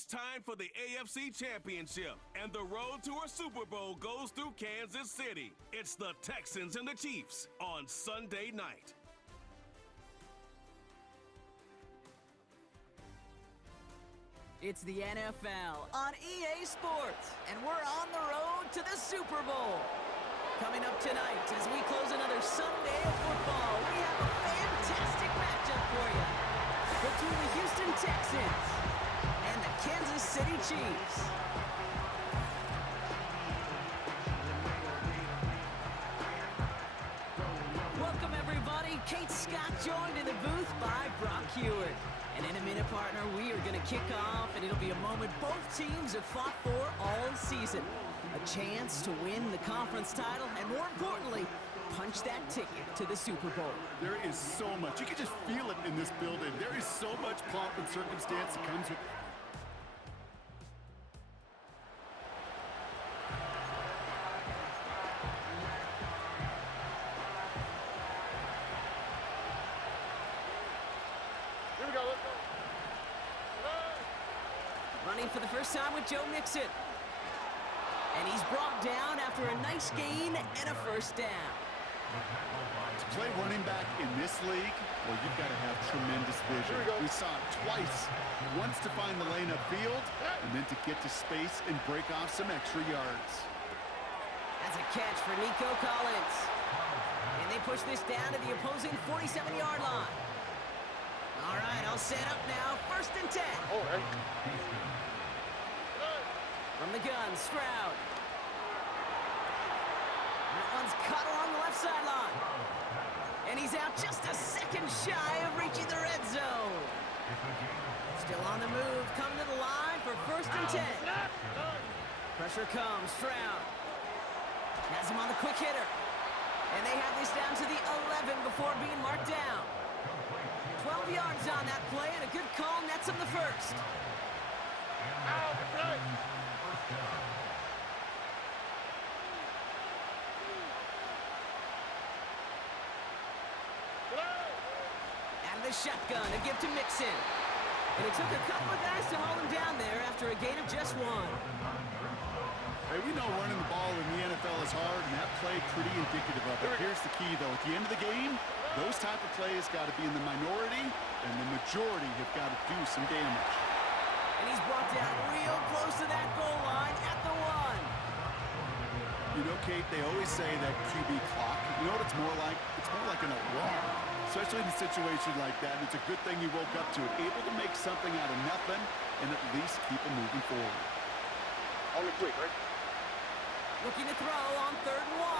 It's time for the AFC Championship, and the road to a Super Bowl goes through Kansas City. It's the Texans and the Chiefs on Sunday night. It's the NFL on EA Sports, and we're on the road to the Super Bowl. Coming up tonight, as we close another Sunday of football, we have a fantastic matchup for you between the Houston Texans and the Kansas City Chiefs. Welcome, everybody. Kate Scott joined in the booth by Brock Hewitt. And in a minute, partner, we are going to kick off, and it'll be a moment both teams have fought for all season. A chance to win the conference title, and more importantly, punch that ticket to the Super Bowl. There is so much. You can just feel it in this building. There is so much pomp and circumstance that comes with running for the first time with Joe Mixon. And he's brought down after a nice gain and a first down. to play running back in this league. Well, you've got to have tremendous vision. We saw it twice. Once to find the lane upfield, and then to get to space and break off some extra yards. That's a catch for Nico Collins. And they push this down to the opposing 47-yard line. All right, I'll set up now. 1st and 10. From the gun, Stroud. That one's cut along the left sideline. And he's out just a second shy of reaching the red zone. Still on the move, coming to the line for 1st and 10. Pressure comes, Stroud. Has him on the quick hitter. And they have this down to the 11 before being marked down. 12 yards on that play, and a good call nets him the first. Out of the shotgun, a give to Mixon. And it took a couple of guys to hold him down there after a gain of just 1. Hey, we know running the ball in the NFL is hard, and that play pretty indicative of it. Here's the key, though. At the end of the game, those type of plays got to be in the minority, and the majority have got to do some damage. And he's brought down real close to that goal line at the 1. You know, Kate, they always say that QB clock. You know what it's more like? It's more like an alarm, especially in a situation like that. And it's a good thing you woke up to it, able to make something out of nothing and at least keep them moving forward. Only quick, right? Looking to throw on 3rd and 1.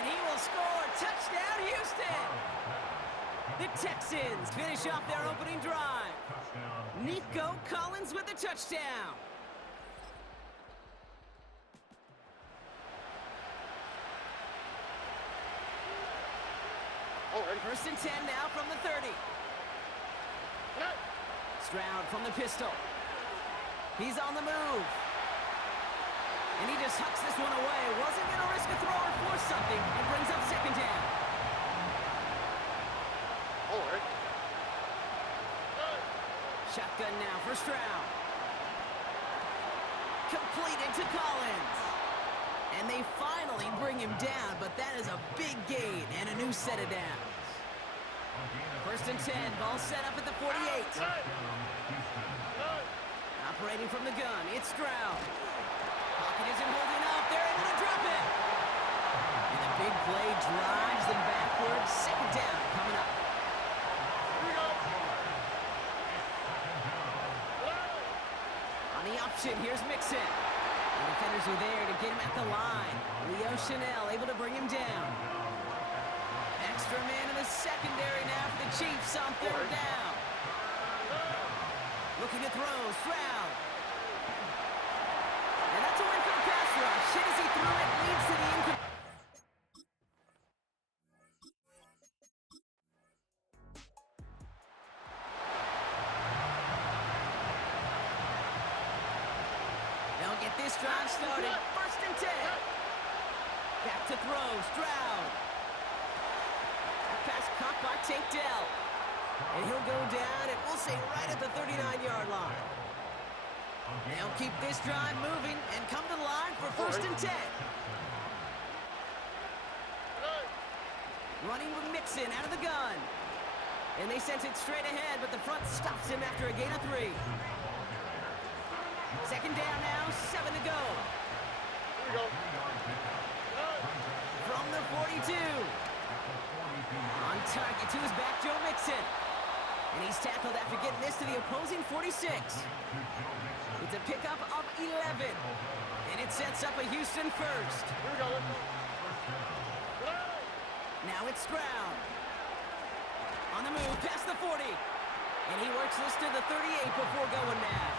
And he will score. Touchdown, Houston! The Texans finish off their opening drive. Nico Collins with the touchdown. Already. 1st and 10 now from the 30. Stroud from the pistol. He's on the move. And he just hucks this one away. Wasn't going to risk a throw or force something. It brings up 2nd down. All right. Shotgun now for Stroud. Completed to Collins. And they finally bring him down, but that is a big gain and a new set of downs. 1st and 10, ball set up at the 48. Operating from the gun, it's Stroud. Pocket isn't holding up, they're able to drop it. And the big play drives them backwards. 2nd down coming up. On the option, here's Mixon. The defenders are there to get him at the line. Leo Chanel able to bring him down. Extra man in the secondary now for the Chiefs on 3rd down. Looking to throw, Stroud. And that's a win for the pass rush. Hit as he threw it, leads to the incomplete. They'll get this drive started. 1st and 10. Back to throw, Stroud. Pass caught by Tank Dell. And he'll go down, and we'll say right at the 39-yard line. They'll keep this drive moving and come to the line for first and 10. Running with Mixon out of the gun. And they sent it straight ahead, but the front stops him after a gain of 3. Second down now, 7 to go. Here we go. From the 42. On target to his back, Joe Mixon. And he's tackled after getting this to the opposing 46. It's a pickup of 11. And it sets up a Houston first. Here we go. Now it's Stroud. On the move, past the 40. And he works this to the 38 before going mad.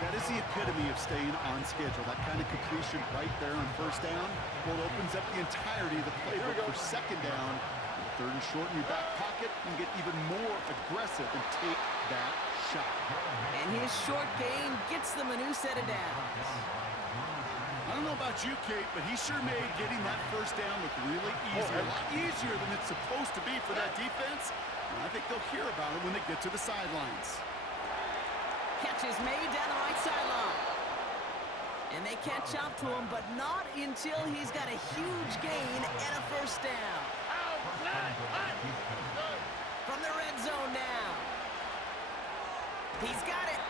That is the epitome of staying on schedule. That kind of completion right there on first down. Well, it opens up the entirety of the playbook for second down. Third and short in your back pocket, and get even more aggressive and take that shot. And his short gain gets them a new set of downs. I don't know about you, Kate, but he sure made getting that first down look really easy. A lot easier than it's supposed to be for that defense. And I think they'll hear about it when they get to the sidelines. Catch is made down the right sideline. And they catch up to him, but not until he's got a huge gain and a first down. From the red zone now. He's got it.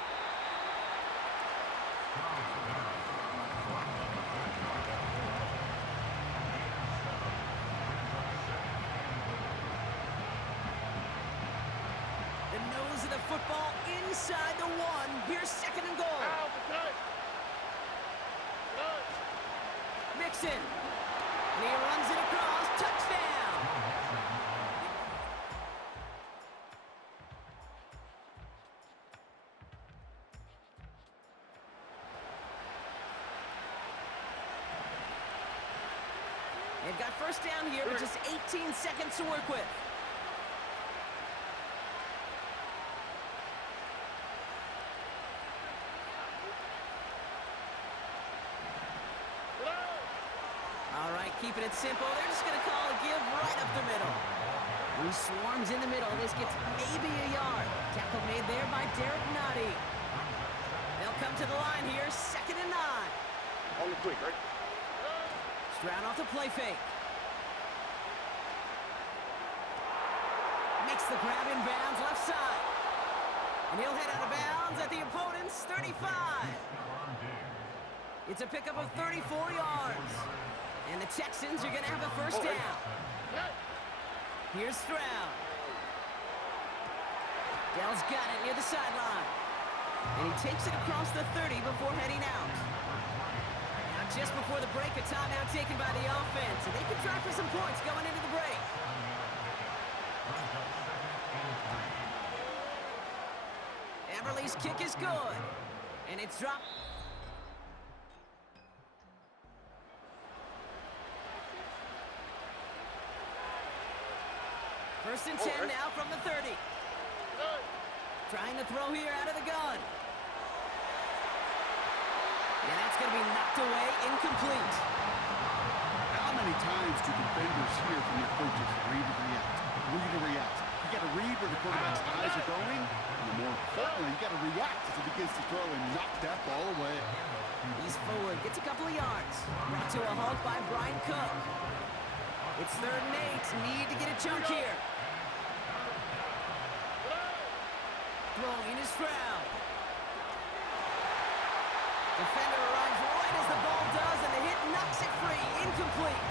The nose of the football inside the 1. Here's second and goal. Mixon. And he runs it across. Touchdown. They've got first down here, but just 18 seconds to work with. All right, keeping it simple. They're just going to call a give right up the middle. Who swarms in the middle. This gets maybe a yard. Tackle made there by Derek Nottie. They'll come to the line here, second and 9. On the quick, right? Stroud off the play fake. Makes the grab in bounds left side. And he'll head out of bounds at the opponent's 35. It's a pickup of 34 yards. And the Texans are going to have a first down. Here's Stroud. Dell's got it near the sideline. And he takes it across the 30 before heading out. Now just before the break, a timeout taken by the offense. And they can try for some points going into the break. Everly's kick is good. And it's dropped. First and 10 now from the 30. Trying to throw here out of the gun. And that's going to be knocked away, incomplete. How many times do defenders hear from their coaches, read and react, read and react? You got to read where the quarterback's eyes are going, and more importantly, you got to react as he begins to throw and knock that ball away. He's forward, gets a couple of yards. Brought to a halt by Brian Cook. It's 3rd and 8. Need to get a chunk here. Throwing is Stroud. Defender arrives right as the ball does, and the hit knocks it free. Incomplete.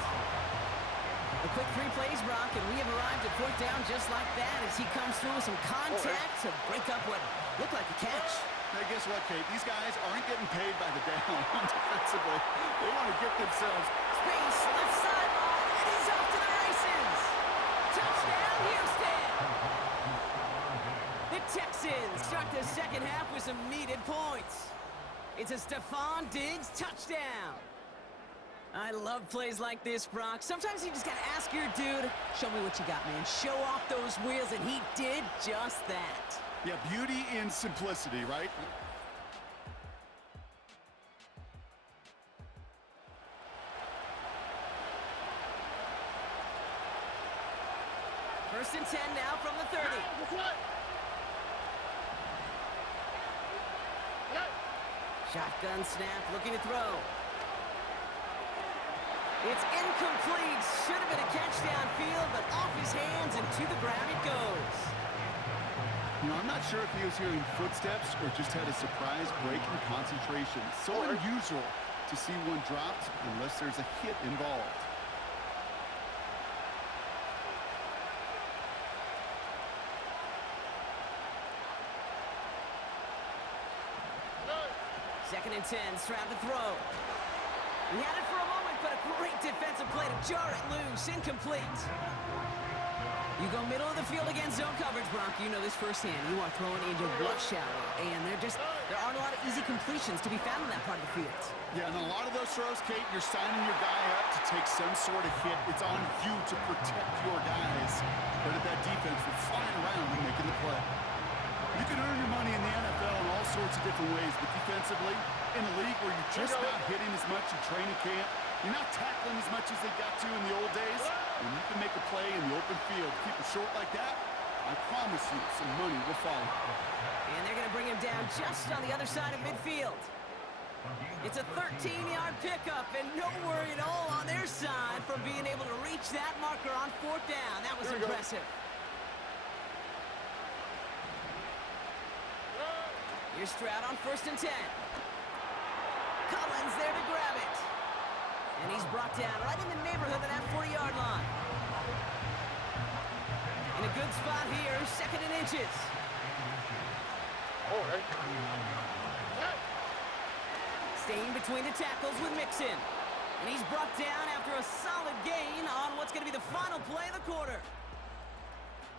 A quick 3 plays, Brock, and we have arrived at 4th down just like that as he comes through with some contact to break up what looked like a catch. Hey, guess what, Kate? These guys aren't getting paid by the down defensively. They want to get themselves Space, left sideline, and he's off to the races. Touchdown, Houston. The Texans start the second half with some needed points. It's a Stephon Diggs touchdown. I love plays like this, Brock. Sometimes you just got to ask your dude, show me what you got, man. Show off those wheels, and he did just that. Yeah, beauty in simplicity, right? First and 10 now from the 30. Shotgun snap, looking to throw. It's incomplete. Should have been a catch downfield, but off his hands and to the ground it goes. You know, I'm not sure if he was hearing footsteps or just had a surprise break in concentration. So unusual to see one dropped unless there's a hit involved. Second and 10, Stroud to throw. He had it for a moment, but a great defensive play to jar it loose. Incomplete. You go middle of the field against zone coverage, Bronk. You know this firsthand. You are throwing into rush hour, and there aren't a lot of easy completions to be found in that part of the field. Yeah, and a lot of those throws, Kate, you're signing your guy up to take some sort of hit. It's on you to protect your guys. Credit that defense for flying around and making the play. You can earn your money in the NFL in all sorts of different ways, but defensively, in a league where you're just not hitting as much in training camp, you're not tackling as much as they got to in the old days, and you can make a play in the open field. Keep it short like that, I promise you some money will follow. And they're going to bring him down just on the other side of midfield. It's a 13-yard pickup, and no worry at all on their side from being able to reach that marker on fourth down. That was impressive. Here's Stroud on first and 10. Collins there to grab it. And he's brought down right in the neighborhood of that 40-yard line. In a good spot here, second and inches. Staying between the tackles with Mixon. And he's brought down after a solid gain on what's going to be the final play of the quarter.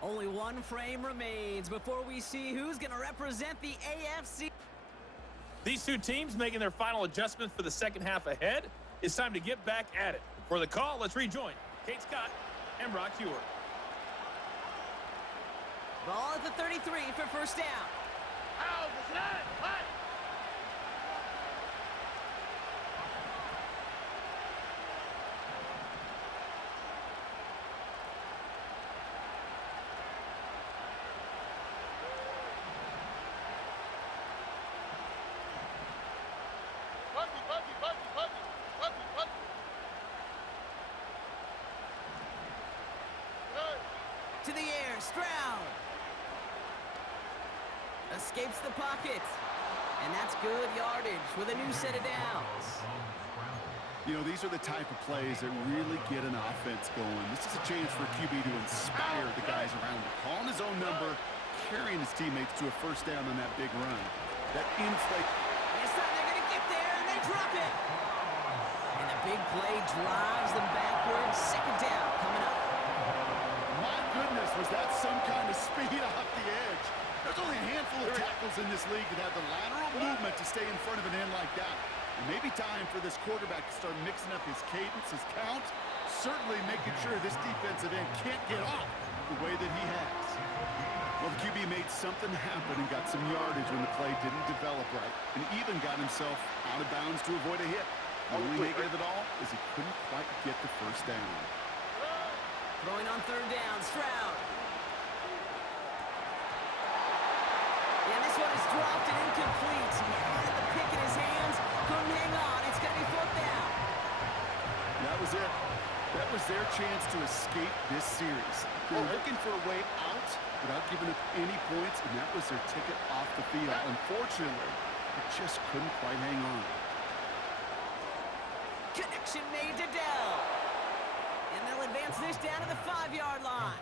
Only one frame remains before we see who's going to represent the AFC. These two teams making their final adjustments for the second half ahead. It's time to get back at it. For the call, let's rejoin Kate Scott and Brock Hewer. Ball at the 33 for first down. To the air, Stroud. Escapes the pocket. And that's good yardage with a new set of downs. You know, these are the type of plays that really get an offense going. This is a chance for a QB to inspire the guys around him. Calling his own number, carrying his teammates to a first down on that big run. That inflate. This time they're going to get there, and they drop it. And the big play drives them backwards. Second down coming up. My goodness, was that some kind of speed off the edge? There's only a handful of tackles in this league that have the lateral movement to stay in front of an end like that. It may be time for this quarterback to start mixing up his cadence, his count, certainly making sure this defensive end can't get off the way that he has. Well, the QB made something happen and got some yardage when the play didn't develop right, and even got himself out of bounds to avoid a hit. The only negative of it all is he couldn't quite get the first down. Throwing on third down, Stroud. And this one is dropped and incomplete. He had the pick in his hands, couldn't hang on. It's going to be fourth down. That was it. That was their chance to escape this series. They were looking for a way out without giving up any points, and that was their ticket off the field. Unfortunately, it just couldn't quite hang on. Connection made to Dell. And they'll advance this down to the 5-yard line.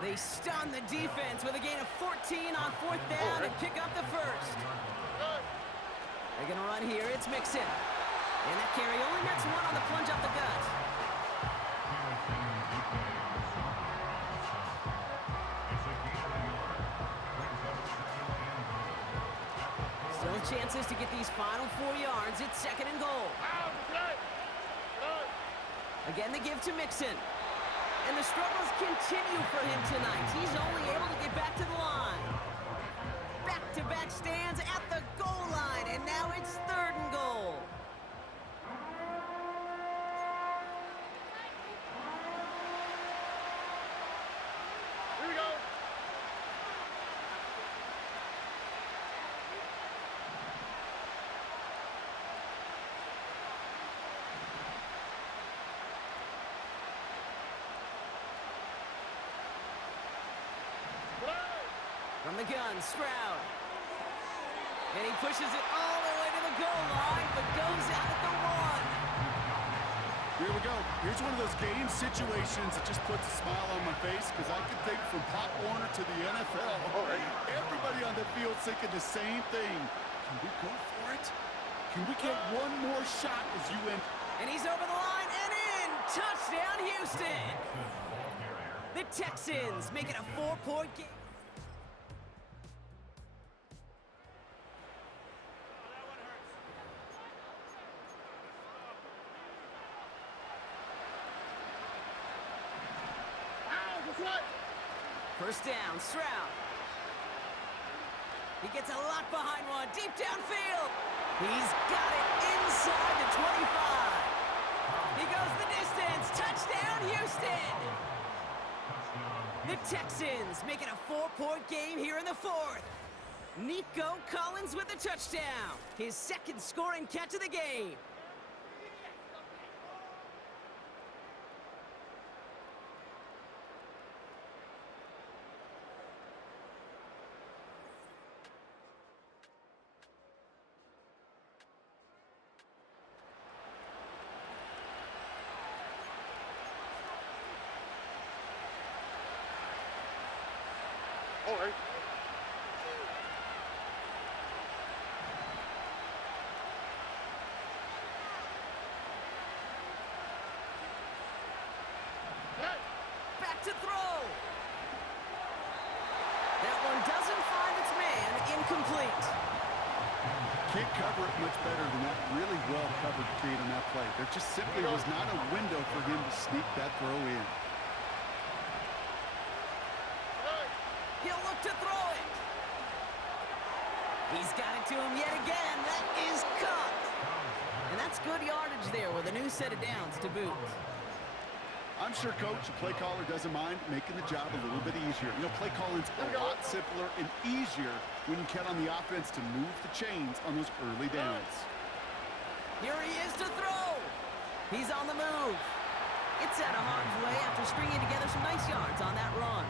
They stun the defense with a gain of 14 on fourth down and pick up the first. They're going to run here. It's Mixon. And that carry only nets one on the plunge up the gut. Still chances to get these final 4 yards. It's second and goal. Again, they give to Mixon. And the struggles continue for him tonight. He's only able to get back to the line. Back-to-back stands at the goal line, and now it's third and goal. Here we go. the gun, Stroud. And he pushes it all the way to the goal line, but goes out at the 1. Here we go. Here's one of those game situations that just puts a smile on my face because I can think from Pop Warner to the NFL. Everybody on the field thinking the same thing. Can we go for it? Can we get one more shot as you end? And he's over the line and in. Touchdown, Houston. The Texans make it a 4-point game. First down, Stroud. He gets a lot behind one, deep downfield. He's got it inside the 25. He goes the distance. Touchdown, Houston. The Texans make it a 4-point game here in the 4th. Nico Collins with the touchdown. His second scoring catch of the game. All right. Back to throw. That one doesn't find its man. Incomplete. Can't cover it much better than that really well covered Kate on that play. There just simply was not a window for him to sneak that throw in. He'll look to throw it. He's got it to him yet again. That is caught. And that's good yardage there with a new set of downs to boot. I'm sure Coach, the play caller, doesn't mind making the job a little bit easier. You know, play calling's a lot simpler and easier when you count on the offense to move the chains on those early downs. Here he is to throw. He's on the move. It's out of harm's way after stringing together some nice yards on that run.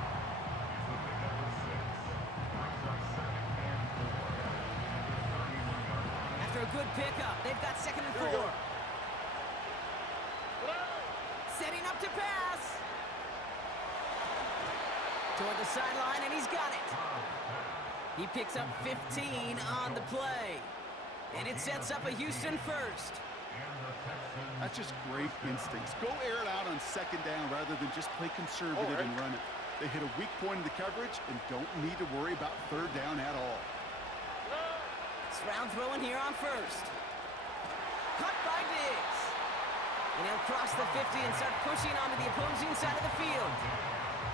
After a good pickup, they've got 2nd and 4. Setting up to pass. Toward the sideline, and he's got it. He picks up 15 on the play. And it sets up a Houston first. That's just great instincts. Go air it out on 2nd down rather than just play conservative and run it. They hit a weak point in the coverage and don't need to worry about 3rd down at all. Stroud throwing here on 1st. Cut by Diggs. And he'll cross the 50 and start pushing onto the opposing side of the field.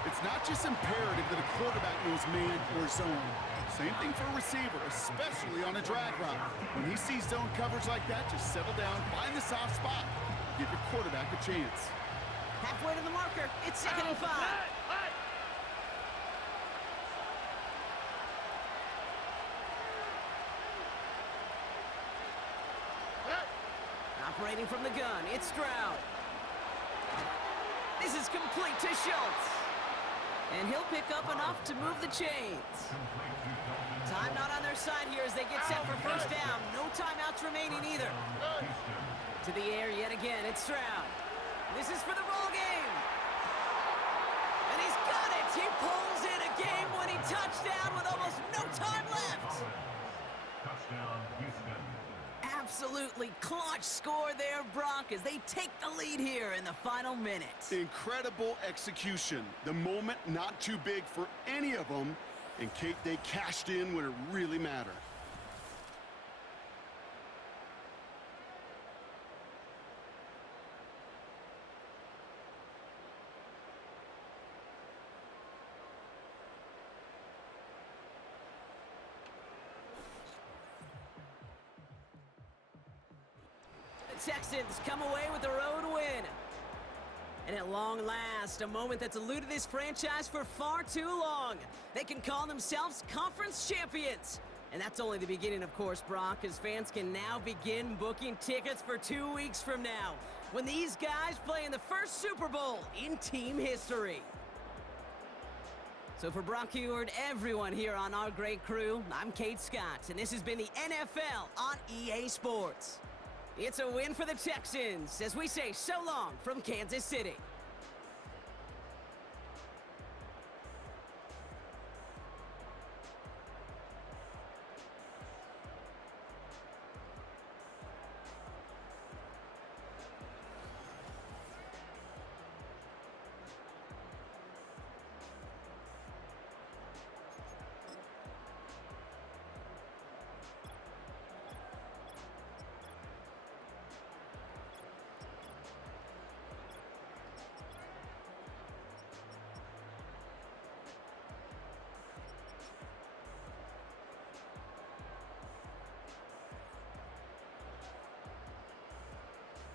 It's not just imperative that a quarterback knows man or zone. Same thing for a receiver, especially on a drag route. When he sees zone coverage like that, just settle down, find the soft spot, give your quarterback a chance. Halfway to the marker, it's 2nd and 5. Operating from the gun, it's Stroud. This is complete to Schultz. And he'll pick up enough to move the chains. Time not on their side here as they get set for 1st down. No timeouts remaining either. To the air yet again, it's Stroud. This is for the roll game. And he's got it. He pulls in a game-winning touchdown with almost no time left. Touchdown, Houston. Absolutely clutch score there, Brock, as they take the lead here in the final minute. Incredible execution. The moment not too big for any of them. And Kate, they cashed in when it really mattered. The Texans come away with the road win. And at long last, a moment that's eluded this franchise for far too long. They can call themselves conference champions. And that's only the beginning, of course, Brock, as fans can now begin booking tickets for 2 weeks from now, when these guys play in the first Super Bowl in team history. So for Brock Hugher and everyone here on our great crew, I'm Kate Scott, and this has been the NFL on EA Sports. It's a win for the Texans as we say so long from Kansas City.